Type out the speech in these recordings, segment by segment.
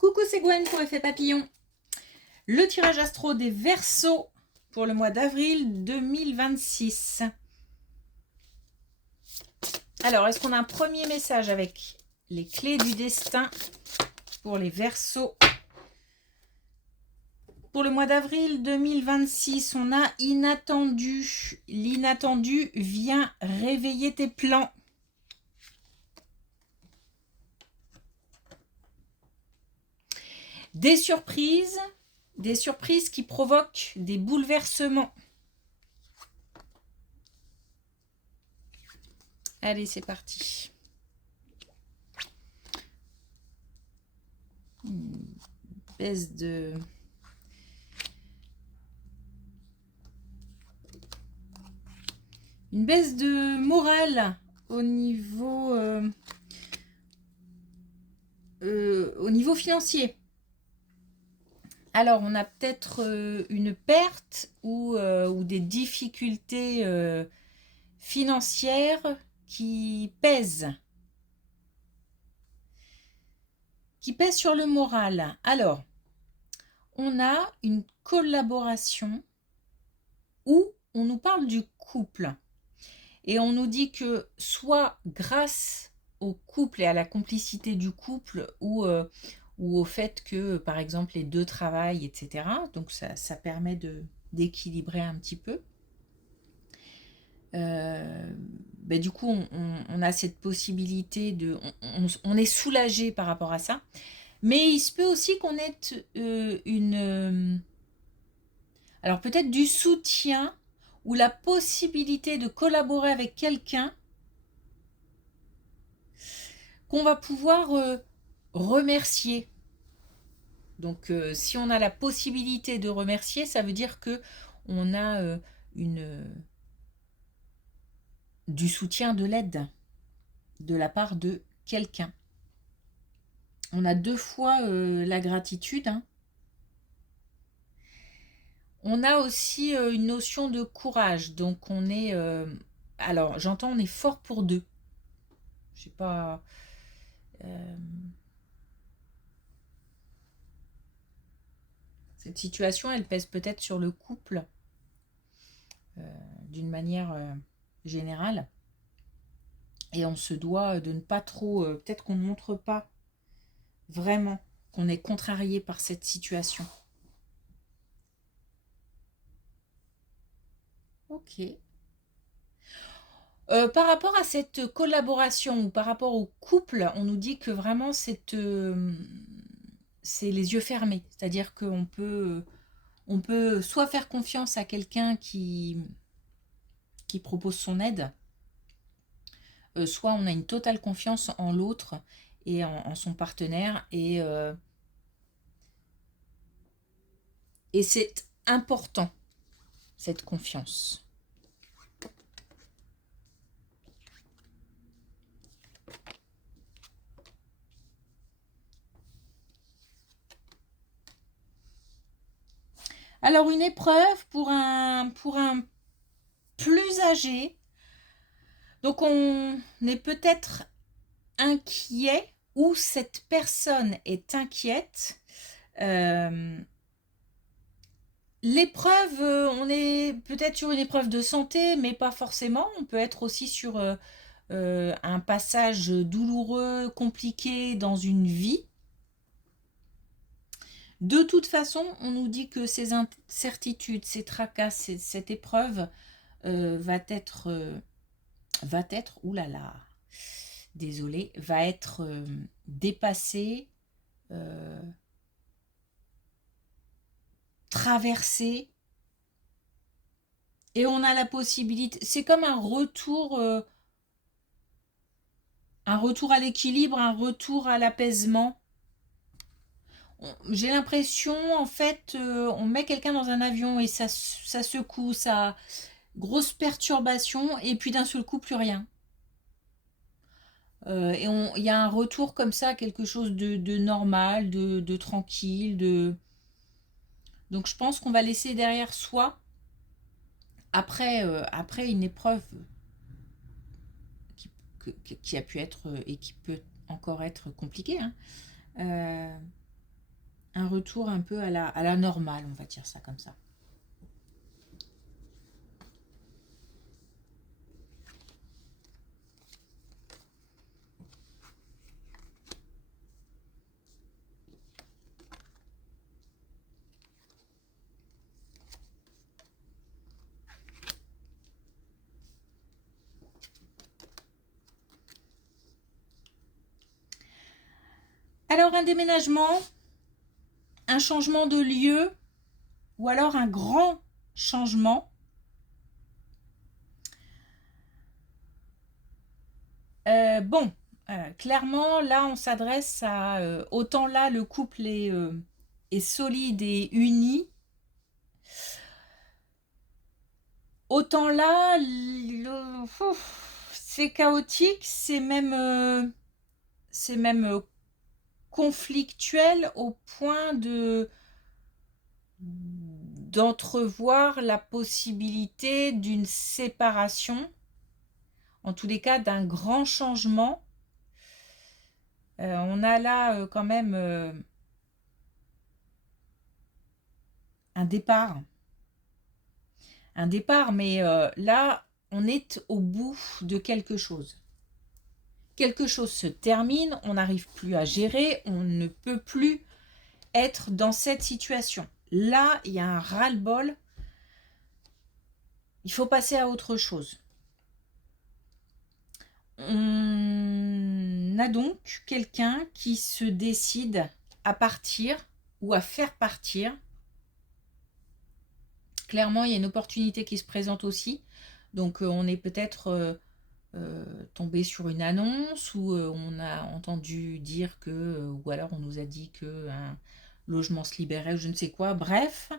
Coucou, c'est Gwen pour Effet Papillon. Le tirage astro des Verseaux pour le mois d'avril 2026. Alors, est-ce qu'on a un premier message avec les clés du destin pour les Verseaux? Pour le mois d'avril 2026, on a inattendu. L'inattendu vient réveiller tes plans. Des surprises qui provoquent des bouleversements. Allez, c'est parti. Une baisse de... Une baisse de morale au niveau financier. Alors, on a peut-être une perte ou des difficultés financières qui pèsent sur le moral. Alors, on a une collaboration où on nous parle du couple. Et on nous dit que soit grâce au couple et à la complicité du couple ou au fait que, par exemple, les deux travaillent, etc. Donc, ça permet d'équilibrer un petit peu. Du coup, on a cette possibilité de... On est soulagé par rapport à ça. Mais il se peut aussi qu'on ait alors peut-être du soutien ou la possibilité de collaborer avec quelqu'un qu'on va pouvoir remercier. Donc si on a la possibilité de remercier, ça veut dire que on a du soutien, de l'aide de la part de quelqu'un. On a deux fois la gratitude. On a aussi une notion de courage. Donc on est... alors j'entends on est fort pour deux. Je sais pas... Cette situation, elle pèse peut-être sur le couple d'une manière générale. Et on se doit de ne pas trop... peut-être qu'on ne montre pas vraiment qu'on est contrarié par cette situation. Ok. Par rapport à cette collaboration ou par rapport au couple, on nous dit que vraiment c'est les yeux fermés. C'est-à-dire qu'on peut soit faire confiance à quelqu'un qui propose son aide, soit on a une totale confiance en l'autre et en son partenaire. Et c'est important, cette confiance. Alors, une épreuve pour un plus âgé. Donc, on est peut-être inquiet ou cette personne est inquiète. L'épreuve, on est peut-être sur une épreuve de santé, mais pas forcément. On peut être aussi sur un passage douloureux, compliqué dans une vie. De toute façon, on nous dit que ces incertitudes, ces tracas, cette épreuve va être, oulala, désolée, va être dépassée, traversée, et on a la possibilité, c'est comme un retour à l'équilibre, un retour à l'apaisement. J'ai l'impression, en fait, on met quelqu'un dans un avion et ça secoue, ça grosse perturbation, et puis d'un seul coup, plus rien. Et il y a un retour comme ça, quelque chose de normal, de tranquille. Donc je pense qu'on va laisser derrière soi, après une épreuve qui a pu être et qui peut encore être compliquée, un retour un peu à la normale, on va dire ça comme ça. Alors un déménagement, un changement de lieu, ou alors un grand changement. Bon, clairement, là, on s'adresse à... autant là, le couple est solide et uni, autant là, c'est chaotique, c'est même conflictuel au point d'entrevoir la possibilité d'une séparation, en tous les cas d'un grand changement. On a là quand même un départ. Un départ, mais là, on est au bout de quelque chose. Quelque chose se termine, on n'arrive plus à gérer, on ne peut plus être dans cette situation. Là, il y a un ras-le-bol. Il faut passer à autre chose. On a donc quelqu'un qui se décide à partir ou à faire partir. Clairement, il y a une opportunité qui se présente aussi. Donc, on est peut-être tombé sur une annonce ou on a entendu dire que, ou alors on nous a dit qu'un logement se libérait ou je ne sais quoi. Bref,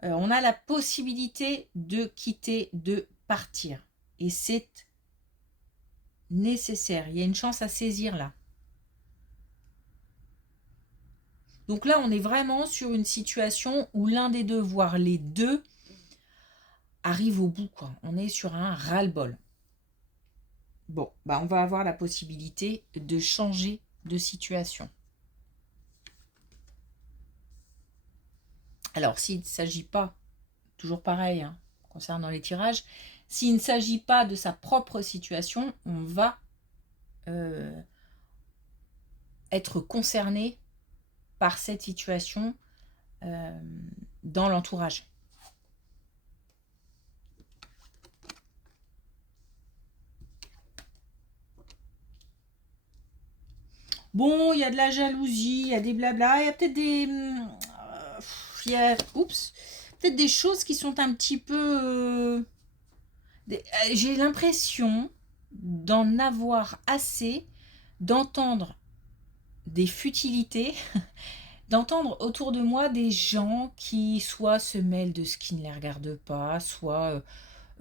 on a la possibilité de quitter, de partir. Et c'est nécessaire. Il y a une chance à saisir là. Donc là, on est vraiment sur une situation où l'un des deux, voire les deux, arrive au bout, quoi. On est sur un ras-le-bol. Bon, bah on va avoir la possibilité de changer de situation. Alors, s'il ne s'agit pas, toujours pareil, hein, concernant les tirages, s'il ne s'agit pas de sa propre situation, on va être concerné par cette situation dans l'entourage. Bon, il y a de la jalousie, il y a des blabla, il y a peut-être il y a, oups, peut-être des choses qui sont un petit peu... j'ai l'impression d'en avoir assez, d'entendre des futilités, d'entendre autour de moi des gens qui soit se mêlent de ce qui ne les regarde pas, soit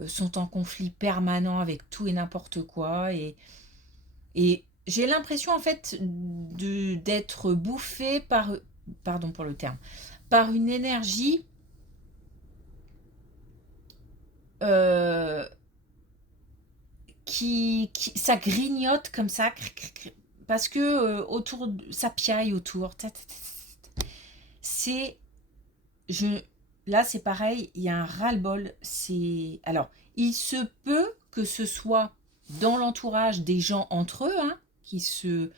sont en conflit permanent avec tout et n'importe quoi. Et j'ai l'impression en fait d'être bouffée par, pardon pour le terme, par une énergie euh, ça grignote comme ça, parce que autour, ça piaille autour. C'est, je, là c'est pareil, il y a un ras-le-bol. C'est, alors, il se peut que ce soit dans l'entourage des gens entre eux, hein, qui se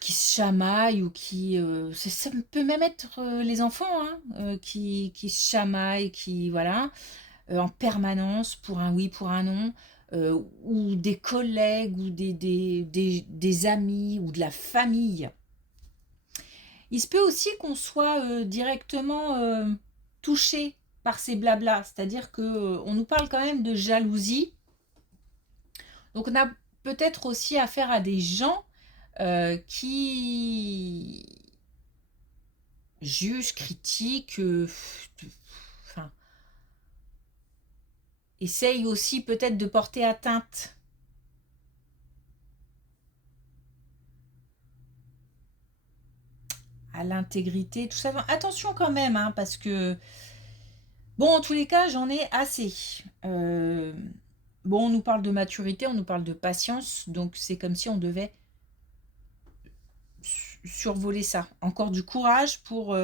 chamaillent ou qui... ça peut même être les enfants hein, qui se chamaillent, qui... Voilà, en permanence pour un oui, pour un non, ou des collègues ou des amis ou de la famille. Il se peut aussi qu'on soit directement touché par ces blablas, c'est-à-dire qu'on nous parle quand même de jalousie. Donc on a peut-être aussi affaire à des gens qui jugent, critiquent, enfin, essayent aussi peut-être de porter atteinte à l'intégrité, tout ça. Attention quand même, hein, parce que, bon, en tous les cas, j'en ai assez. Bon, on nous parle de maturité, on nous parle de patience, donc c'est comme si on devait survoler ça. Encore du courage pour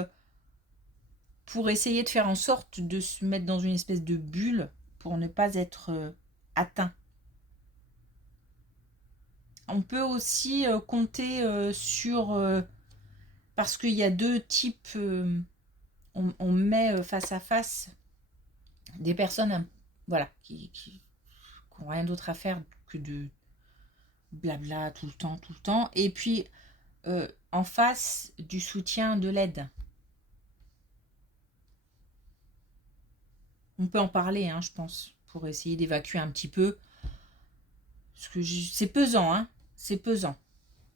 essayer de faire en sorte de se mettre dans une espèce de bulle pour ne pas être atteint. On peut aussi compter sur... parce qu'il y a deux types... on met face à face des personnes voilà, qui n'ont rien d'autre à faire que de blabla tout le temps. Et puis, en face, du soutien, de l'aide. On peut en parler, hein, je pense, pour essayer d'évacuer un petit peu. Parce que c'est pesant, hein. C'est pesant.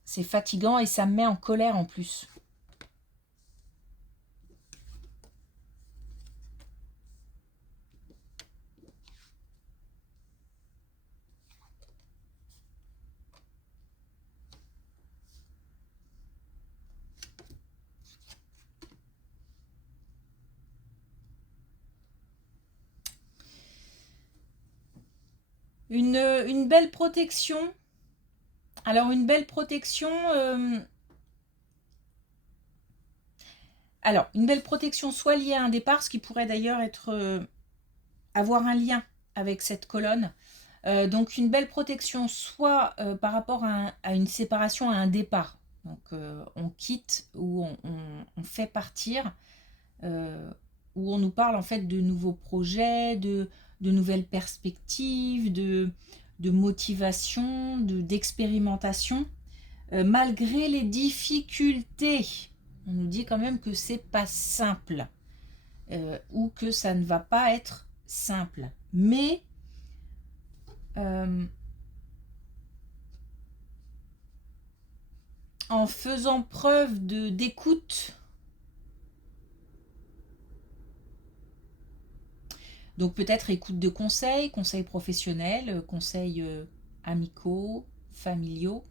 C'est fatigant et ça me met en colère en plus. Une belle protection. Alors, une belle protection... alors, une belle protection soit liée à un départ, ce qui pourrait d'ailleurs être... avoir un lien avec cette colonne. Donc, une belle protection soit par rapport à une séparation, à un départ. Donc, on quitte ou on fait partir, où on nous parle en fait de nouveaux projets, de nouvelles perspectives, de motivation, d'expérimentation, malgré les difficultés. On nous dit quand même que c'est pas simple, ou que ça ne va pas être simple. Mais en faisant preuve d'écoute, donc peut-être écoute de conseils professionnels, conseils amicaux, familiaux.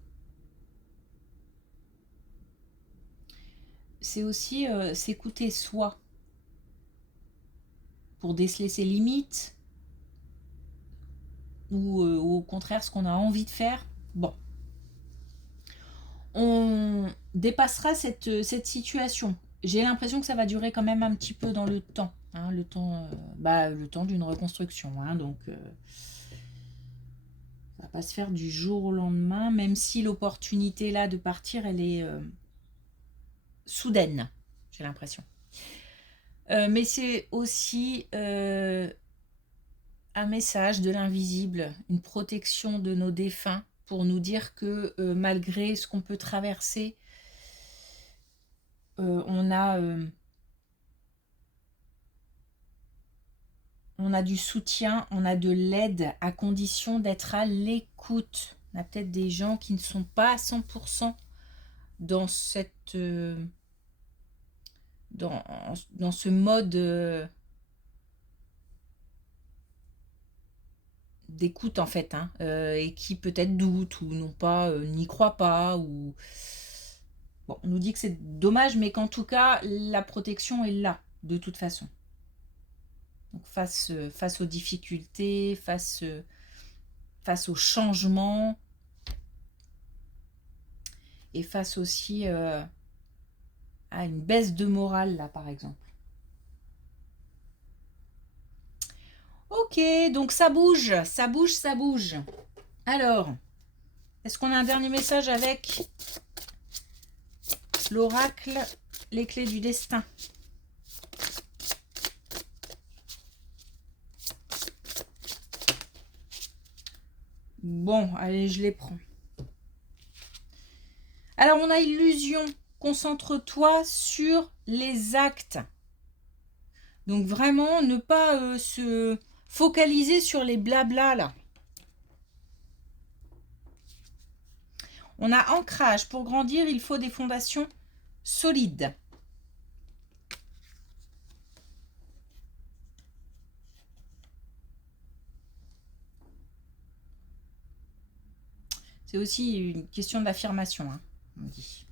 C'est aussi s'écouter soi pour déceler ses limites ou au contraire ce qu'on a envie de faire. Bon, on dépassera cette situation. J'ai l'impression que ça va durer quand même un petit peu dans le temps, hein, le temps d'une reconstruction, hein, donc ça va pas se faire du jour au lendemain, même si l'opportunité là de partir, elle est soudaine, j'ai l'impression. Mais c'est aussi un message de l'invisible, une protection de nos défunts pour nous dire que malgré ce qu'on peut traverser, on a du soutien, on a de l'aide à condition d'être à l'écoute. On a peut-être des gens qui ne sont pas à 100% dans cette... dans ce mode d'écoute en fait, hein, et qui peut-être doutent ou non pas, n'y croient pas, ou bon, on nous dit que c'est dommage, mais qu'en tout cas la protection est là de toute façon. Donc face aux difficultés, face aux changements, et face aussi à une baisse de morale là par exemple. Ok, donc ça bouge. Alors, est-ce qu'on a un dernier message avec l'oracle, les clés du destin? Bon, allez, je les prends. Alors, on a illusion. Concentre-toi sur les actes. Donc, vraiment, ne pas se focaliser sur les blabla, là. On a ancrage. Pour grandir, il faut des fondations solides. C'est aussi une question d'affirmation, hein, on dit.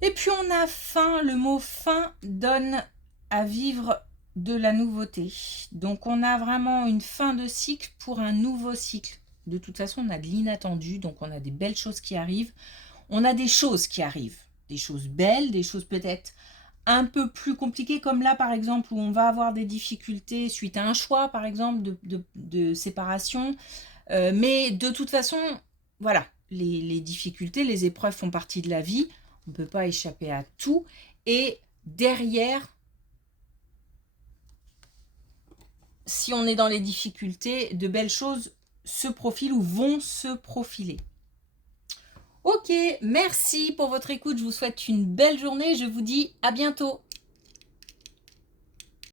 Et puis on a fin. Le mot fin donne à vivre de la nouveauté. Donc on a vraiment une fin de cycle pour un nouveau cycle. De toute façon, on a de l'inattendu, donc on a des belles choses qui arrivent. on a des choses qui arrivent, des choses belles, des choses peut-être un peu plus compliquées, comme là par exemple où on va avoir des difficultés suite à un choix par exemple de séparation. Mais de toute façon, voilà, les difficultés, les épreuves font partie de la vie, on ne peut pas échapper à tout. Et derrière, si on est dans les difficultés, de belles choses se profilent ou vont se profiler. Ok, merci pour votre écoute, je vous souhaite une belle journée, je vous dis à bientôt.